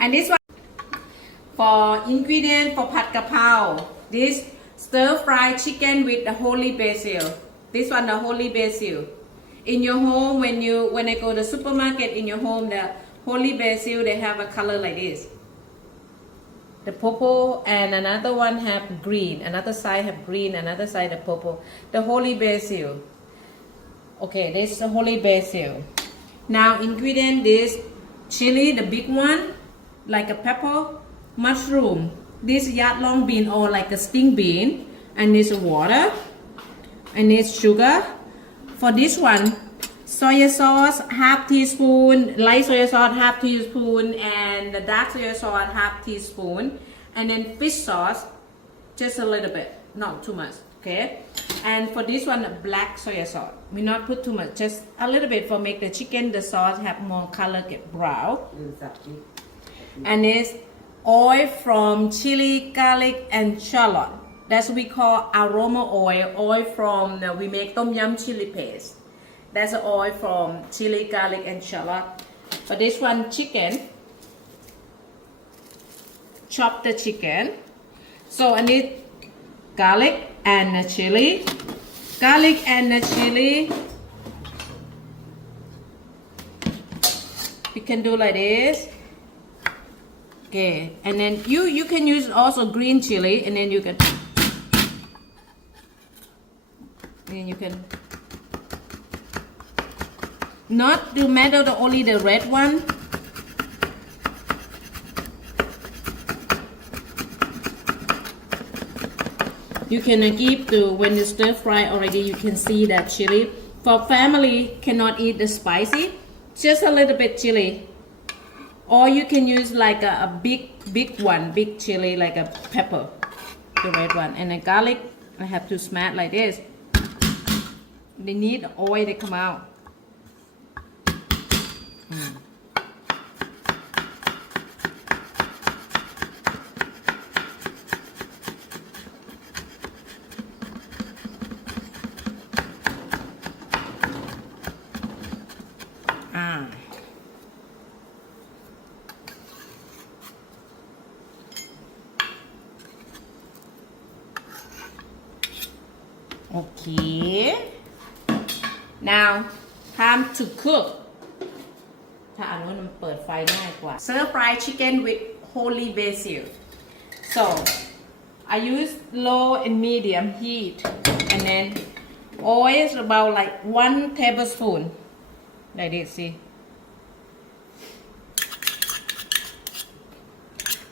And this one for ingredient for Pad Kra Pao. This stir-fried chicken with the holy basil. This one the holy basil. In your home, when I go to the supermarket in your home, the holy basil they have a color like this. The purple and another one have green. Another side have green. Another side the purple. The holy basil. Okay, this is the holy basil. Now ingredient this chili, the big one, like a pepper, mushroom. This yat long bean or like a sting bean, and this water, and this sugar. For this one, soy sauce half teaspoon, light soy sauce half teaspoon, and the dark soy sauce half teaspoon, and then fish sauce just a little bit, not too much. Okay, and for this one, black soy sauce. We not put too much, just a little bit for make the chicken, the sauce have more color, get brown. Exactly. And it's oil from chili, garlic, and shallot. That's what we call aroma oil. Oil from we make tom yum chili paste. That's the oil from chili, garlic, and shallot. For this one, chicken. Chop the chicken. So I need garlic and the chili. Garlic and the chili. You can do like this. Okay, and then you can use also green chili, and then you can not do matter the only the red one. You can keep the when you stir fry already. You can see that chili. For family cannot eat the spicy, just a little bit chili. Or you can use like a big one, big chili, like a pepper, the red one. And the garlic, I have to smash like this. They need oil to come out. Okay. Now, time to cook. ถ้าอันนู้นมันเปิดไฟง่ายกว่า Stir fried chicken with holy basil. So, I use low and medium heat, and then oil is about like 1 tablespoon. Like this, see.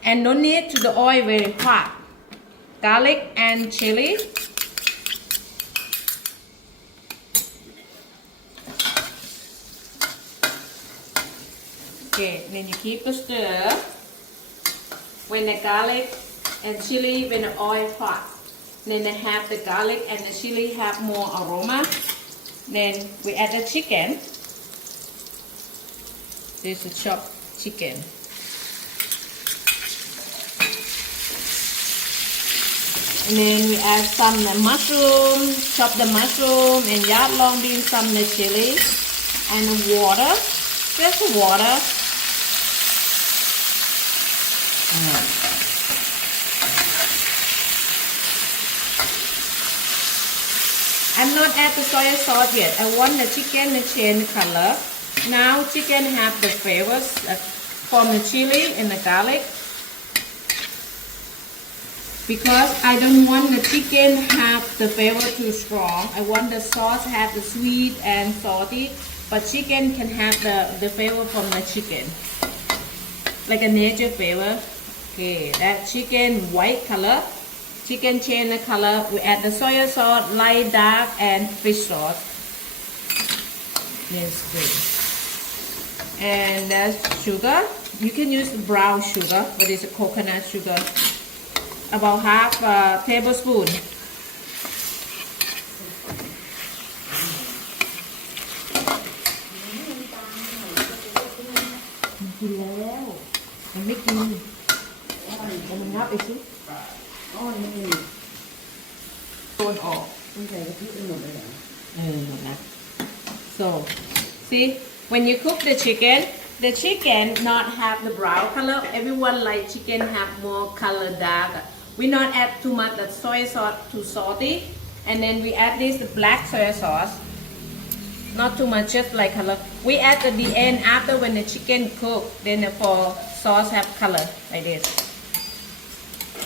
And don't need to the oil very hot. Garlic and chili. Okay, then you keep the stir. When the garlic and chili, when the oil hot, then they have the garlic and the chili have more aroma. Then we add the chicken. This is chopped chicken. And then we add some mushroom, chop the mushroom, and yard long bean, some the chili, and water, just water. I'm not add the soy sauce yet. I want the chicken to change color. Now chicken have the flavors from the chili and the garlic. Because I don't want the chicken have the flavor too strong. I want the sauce have the sweet and salty, but chicken can have the flavor from the chicken. Like a nature flavor. Okay, that chicken white color. Chicken change the color. We add the soy sauce, light, dark, and fish sauce. That's good. And that's sugar. You can use brown sugar, but it's a coconut sugar. About half a tablespoon. กินแล้วมันไม่กินมันงับไปสิอ้อยนี่โดนออกต้องใส่กะทิไปหมดเลยเหรอหมดนะ so see when you cook the chicken the chicken not have the brown color. Everyone like chicken have more color dark. We not add too much the soy sauce too salty, and then we add this the black soy sauce. Not too much, just like color. We add at the end after when the chicken cook. Then the for sauce have color like this.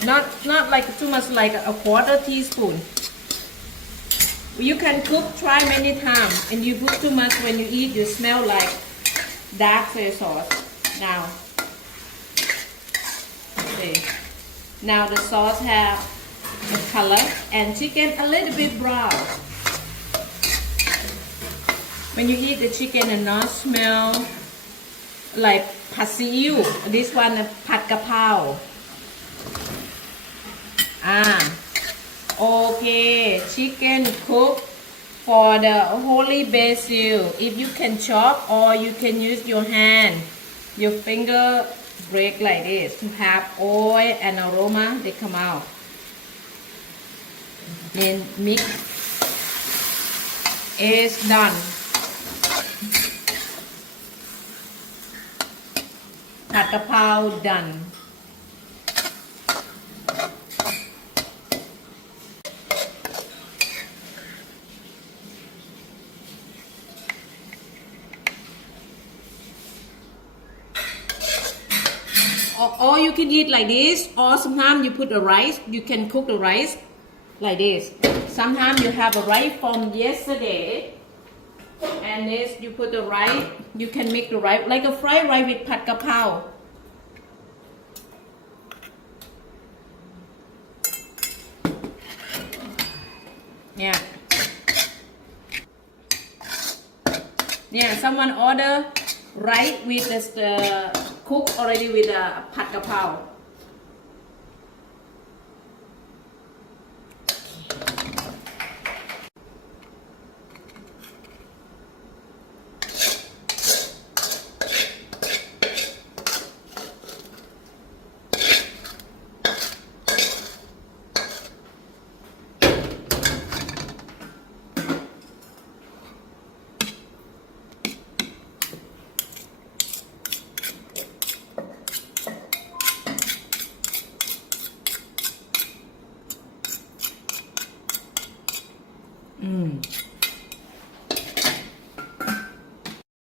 Not like too much, like a quarter teaspoon. You can cook, try many times, and you put too much when you eat, you smell like dark soy sauce. Now, okay. Now the sauce have the color and chicken a little bit brown. When you eat the chicken, it not smell likeผัดซีอิ๊ว This one ผัดกะเพรา Okay, chicken cook for the holy basil. If you can chop or you can use your hand, your finger break like this to have oil and aroma. They come out. Then mix. It's done. ผัดกะเพรา done. Or you can eat like this, or sometimes you put the rice. You can cook the rice like this. Sometimes you have a rice from yesterday, and this you put the rice. You can make the rice like a fried rice with ผัดกะเพรา Yeah. Yeah. Someone order rice with the cook already with ผัดกะเพรา